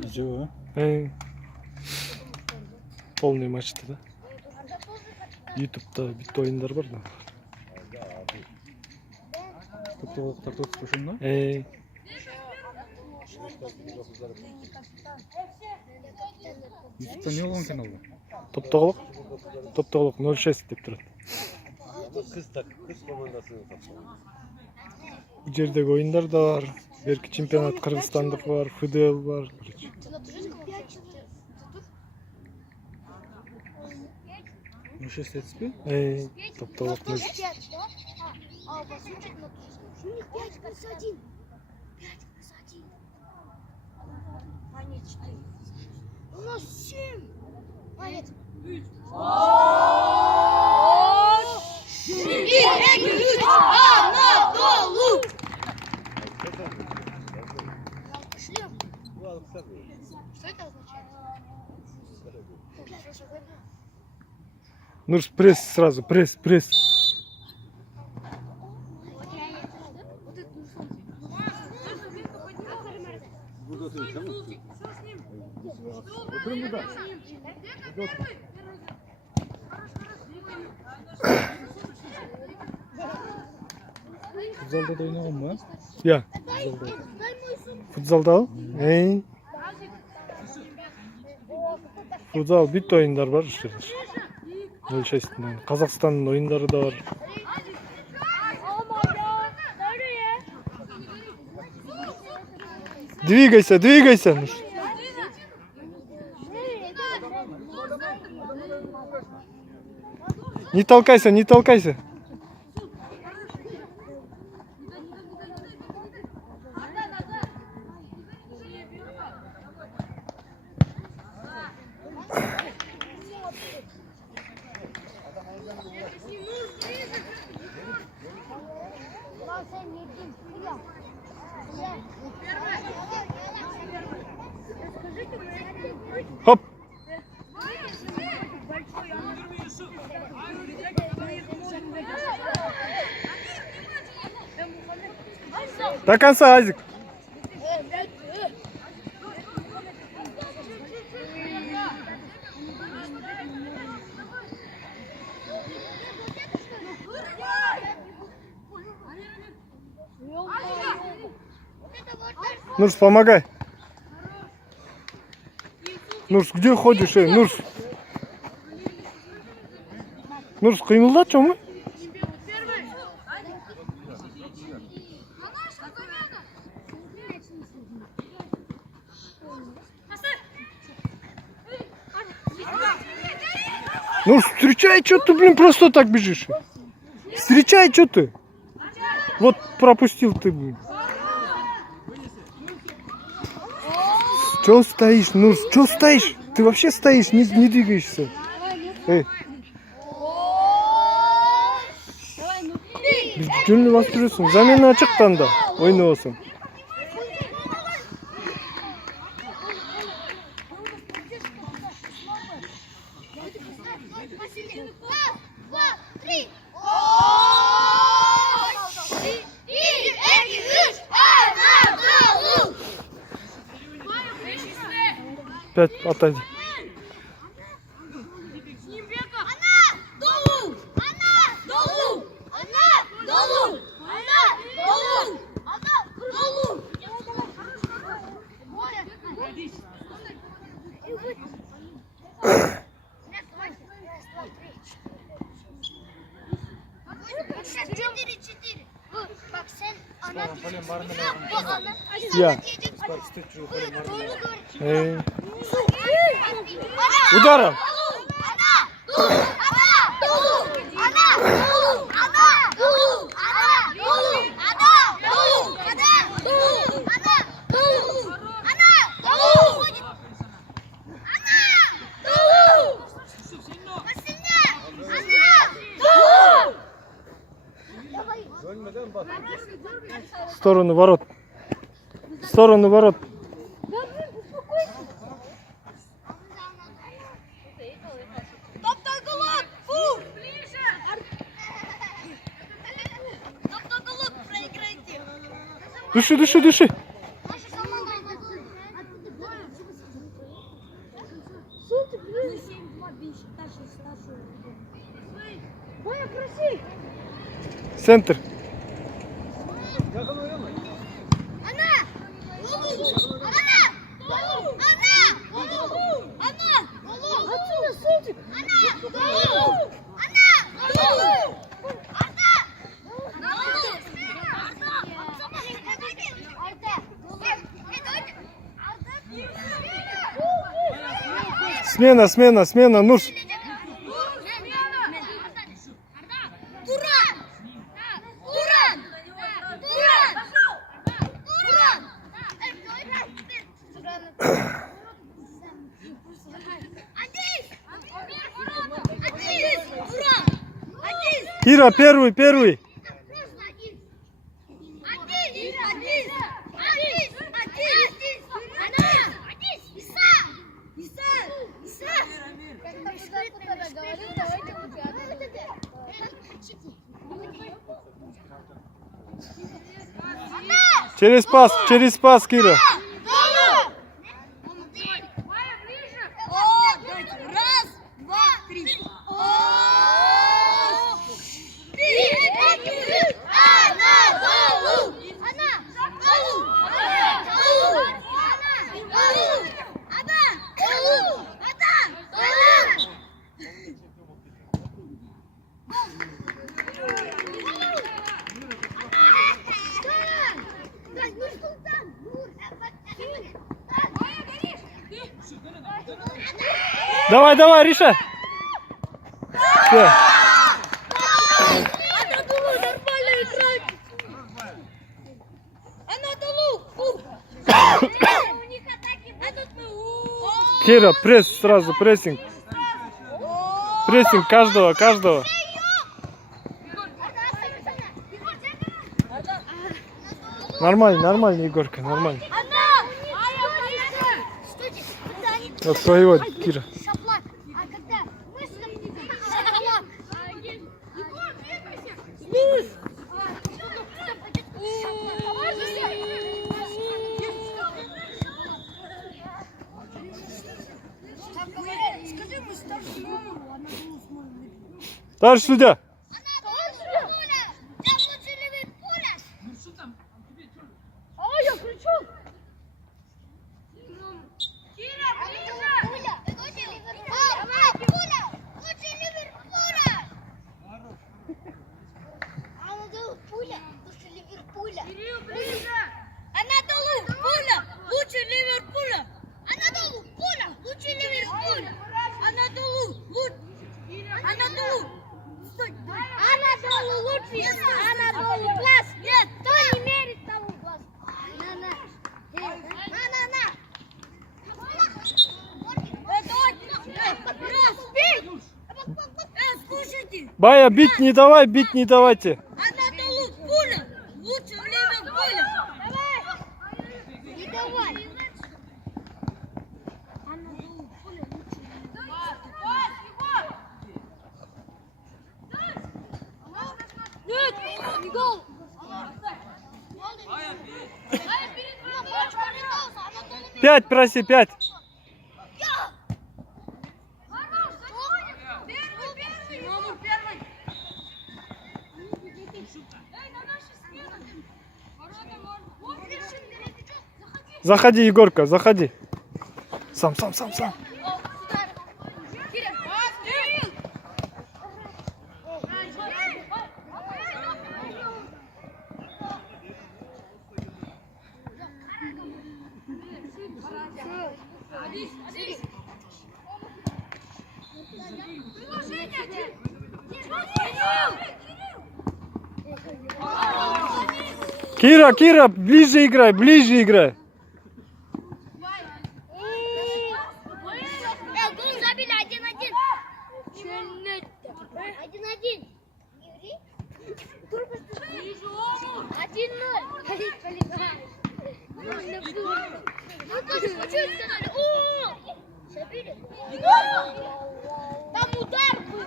Жоқ. Полный матчты да. YouTube'da bitti oyunlar var da. Топтоголуктарды окуп ошондо? YouTube'да не болгон экен ал? Топтоголук 06 деп турат. Kız komandasını kapsam. Bu жердеги oyunlar da var. Берки чемпионат Кыргызстандык бар, ФДЛ бар. Неше сетспи? Топтоголук 06. У нас 7. Нет. 3. Анадолу! Шлем. Что это означает? Нурс, пресс сразу, пресс. Футзалда да ойногонбу? Ya. Futzalda al. Futsal bitti oyunlar var işte. 06'dan. Kazakistan'ın oyunları da var. Двигайся, Нурс. Не толкайся. Хоп. До конца, Азик. Нурс, помогай. Нурс, где ходишь? Нурс, кыймылдат, чоңу? Нурс, встречай, что ты, блин, просто так бежишь? Встречай, что ты? Вот пропустил ты, блин. Чё стоишь, Нурс? Чё стоишь? Ты вообще стоишь, не двигаешься. Жөнү басып жүрөсүң. Замена ачыктан да ойнобосуң. Пять, отойди. Я. Ударом. В сторону ворот. В сторону ворот. Дыши, дыши, дыши. Боя, проси! Центр. Yakın oynama. Ana! Ana! Ana! Отсюда, сутик! Ana! Смена, Нурс. Кира, первый. Через пас, Кира. Раз, два, три. Давай, решай. Всё. Кира, пресс сразу, прессинг. Прессинг каждого. Нормально, Егорка, нормально. Вот своего, Кира. Шаблак. А когда мы шаблак. Скажи, мы старший номер, она была смотрит. Товарищ судья. А я кричу. Анадолу, пуля, лучше Ливерпуля. Анадолу, пуля, лучше Ливерпуля. Анадолу, стой. Анадолу лучше. Анадолу класс. Нет, кто не мерит того класс. На. Слушайте. Бая, бить не давайте. Анадолу, пуля, лучше Ливерпуля. Давай. Не давай. Анадолу, пуля, лучше Нет, не гол. Пять, проси, 5. Заходи, Егорка, заходи. Сам. Кира, ближе играй. Гол забили 1-1. 1-1. 1-0. Там удар был.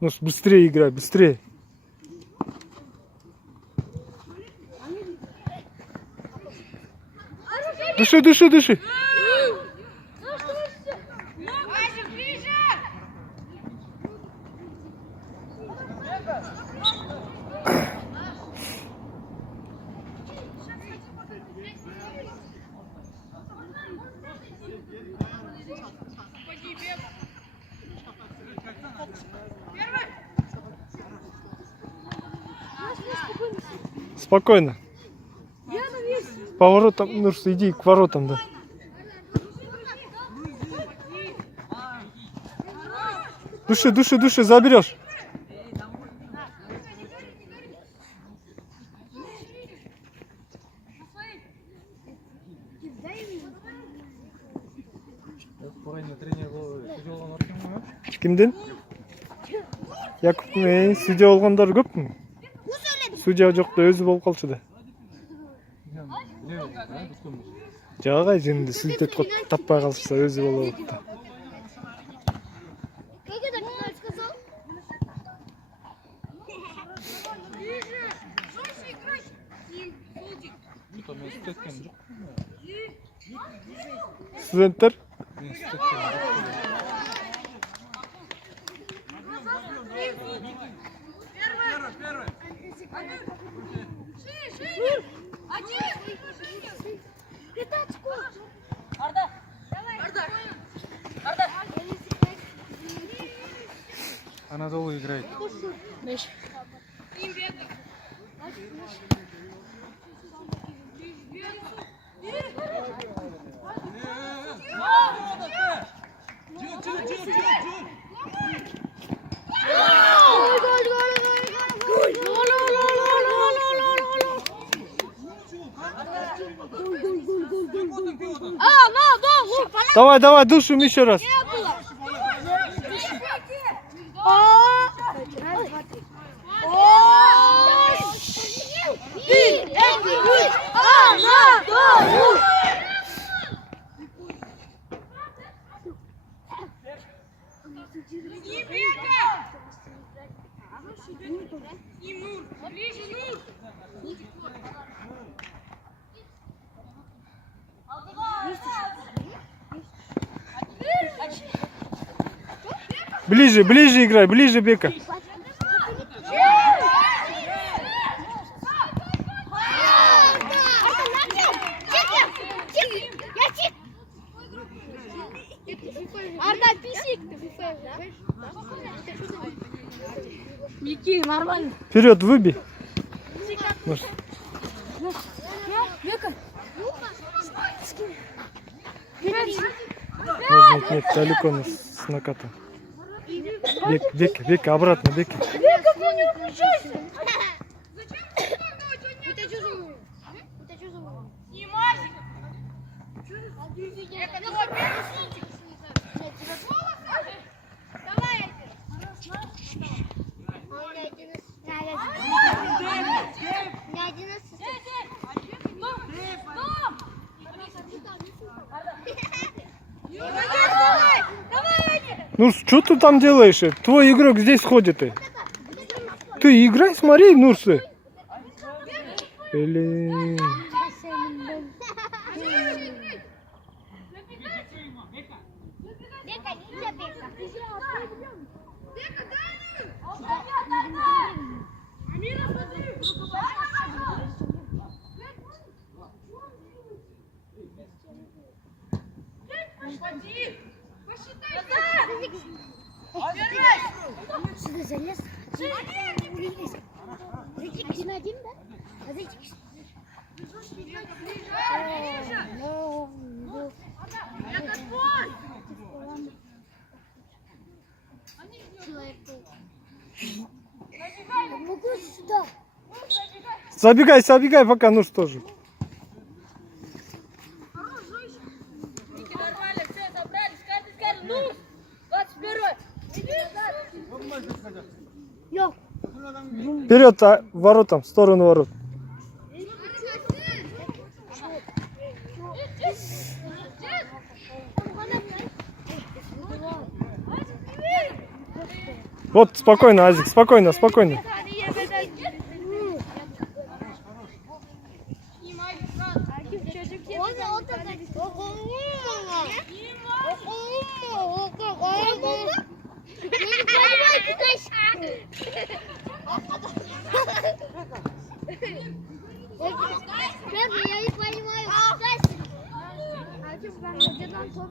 Ну, быстрее играй, быстрее. Дыши, дыши, дыши. Спокойно. Поворотом, Нурс, иди к воротам, да. Души, души, души, заберешь. Порайны тренер судья болған артың ма? Кимден? Якуптун судья болгондор көпмү? Судья жокто өзү болуп калчу да. Жок, жөнүндө сүйтөт го таппай калышса өзү болот да. Как это кто сказал? Что мен сүт өткем жоқ. Студенттер Мен сүт өткем жоқ. Анадолу играет. давай, давай, душим еще раз. Ближе, ближе играй, ближе, Бека. Мики, нормально. Вперед, выбей. Может. Нет, нет, далеко с наката. Бека, обратно, Бека. Бека, ты не включайся. Это что за угол? Это что за угол? Снимай. Это твой первый случай. Давай. Ну, что ты там делаешь? Твой игрок здесь ходит. Ты играй, смотри, Нурсы. Блин. Сюда залез. Зайди один на один, да? А зайди. Могу сюда. Забегай, забегай, пока Нурс тоже. Нормально, все, собрались, каждый, ну, 21-й. Вперед, воротам, в сторону ворот. Вот, спокойно, Азик, спокойно, спокойно. Он Я не понимаю. Где там топ?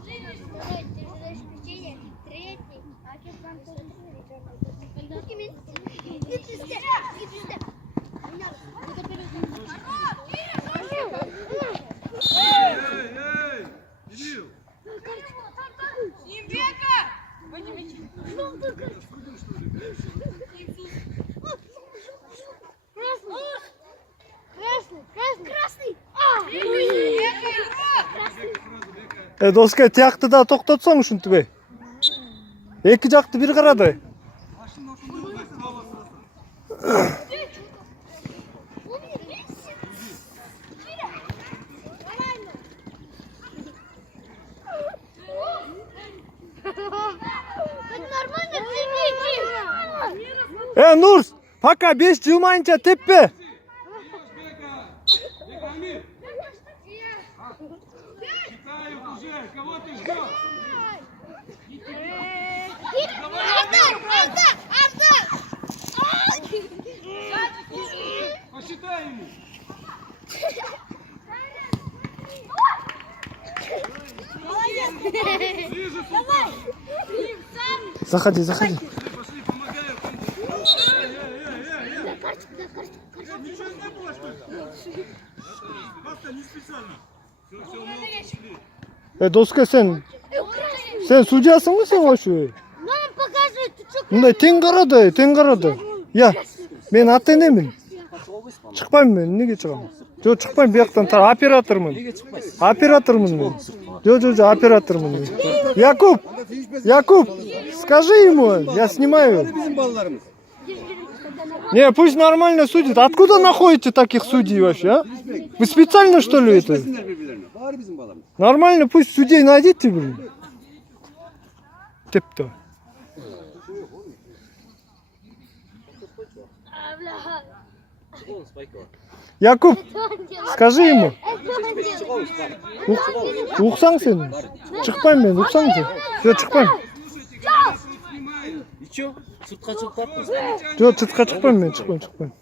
Второй, ты же даешь печенье. Третий. А что там топ? Иди сюда. Эй, Кирилл! Красный. Доска тияқты да тоқтатсаң ушинтип эй. Эки жакты бир карады. Нурс, пока 5 жылмайынча теппе. Китаев уже! Кого ты ждешь? Посчитай ему! Ближе, Султан! Заходи. Пошли, помогаем! Ничего не было, что ли? Просто не специально. Все, мы пошли. Доска сен судьясың сен вообще? Мама показывает, ты что? Мындай тең карады. Я, мен ата энемин. Чыкпайм мен, эмнеге чыгам? Жок, чыкпайм, бияктан оператормун. Оператормун мен. Жок, оператормун мен. Якуб, скажи ему, я снимаю. Bizim ballarımız. Не, пусть нормально судит. Откуда находите таких судей вообще, а? Вы специально, что ли, это? Bilsinler birbirlerine. Bari bizim ballarımız. Нормально, пусть судей найдите, блин. Тепто. Якуб, скажи ему. Уксаң сен. Чыкпайм мен, уксаң сен. Жок, чыкпайм. И чё? Сутка чыкпаппыз. Жок, сыртка чыкпайм мен, чыкпайм.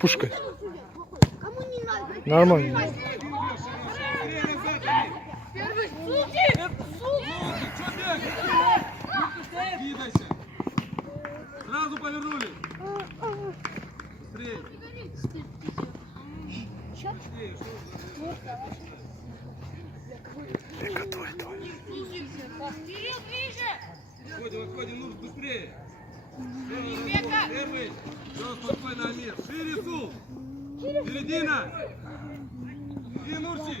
Пушка. Кому не надо? Нормально. Кидайся. Сразу повернули. Быстрее. Выходим, ну быстрее. Первый. Все, спокойно, Амир. Шире, Сул. Середина. И Нурси.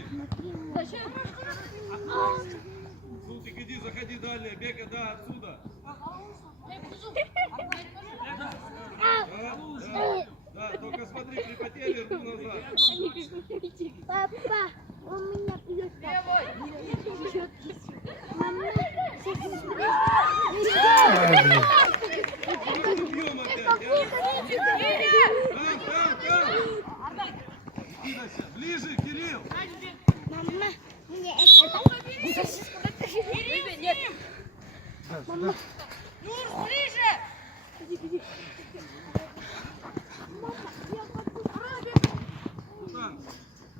Султик, иди, заходи далее. Бега, да, отсюда. Да, только смотри, при потере руку назад. Папа, он меня пьет. Мама, Бьем опять, Там. Ближе, Кирилл. мама, мне это... Мама. Султан,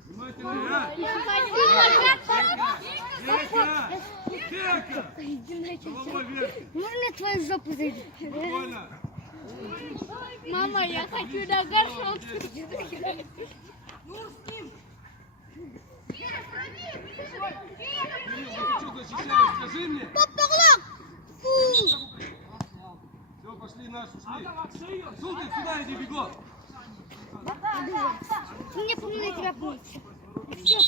внимательно, а? Тихо. Головой вверх. Можно твою жопу зайти? Спокойно. Мама, я хочу на горшок. Что защищаешь? Скажи мне. Все, пошли, наши ушли. Султик, сюда иди, бегом. Мне помню тебя помнить. Все.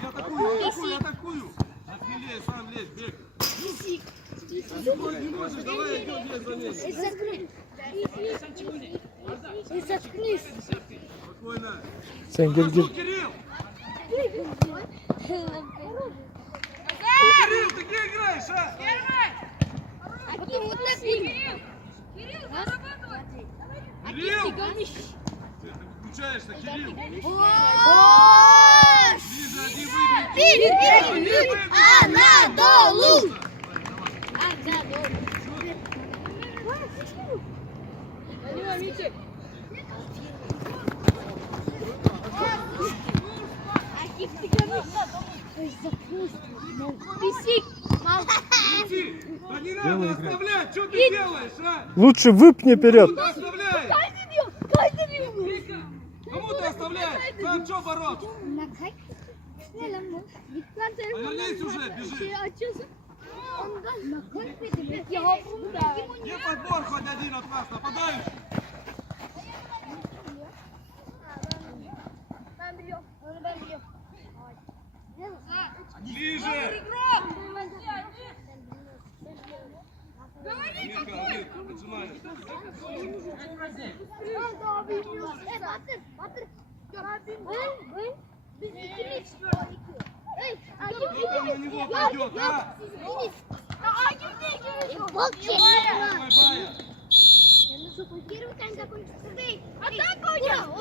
Я атакую. Смелее, сам лезь, бег. Не можешь, давай идем вниз за ней. И заткнись. Спокойно. Sen gel. Кирилл! Кирилл, ты где играешь, а? Аким, вот так Кирилл, Кирилл! Ты включаешься, Кирилл. Ближе, один выиграет. Анадолу! Писик! Иди. Да не надо оставлять, что ты делаешь, а? Лучше выпни вперед. Кому ты оставляешь? Кому ты оставляешь? Там что бороться? Повернись уже, бежи. Где подбор хоть один от нас нападающий? Ближе. Амирка, поджимай. Кто там на него пойдет, а? Давай, Бая. Первый тайм закончится. Атаку!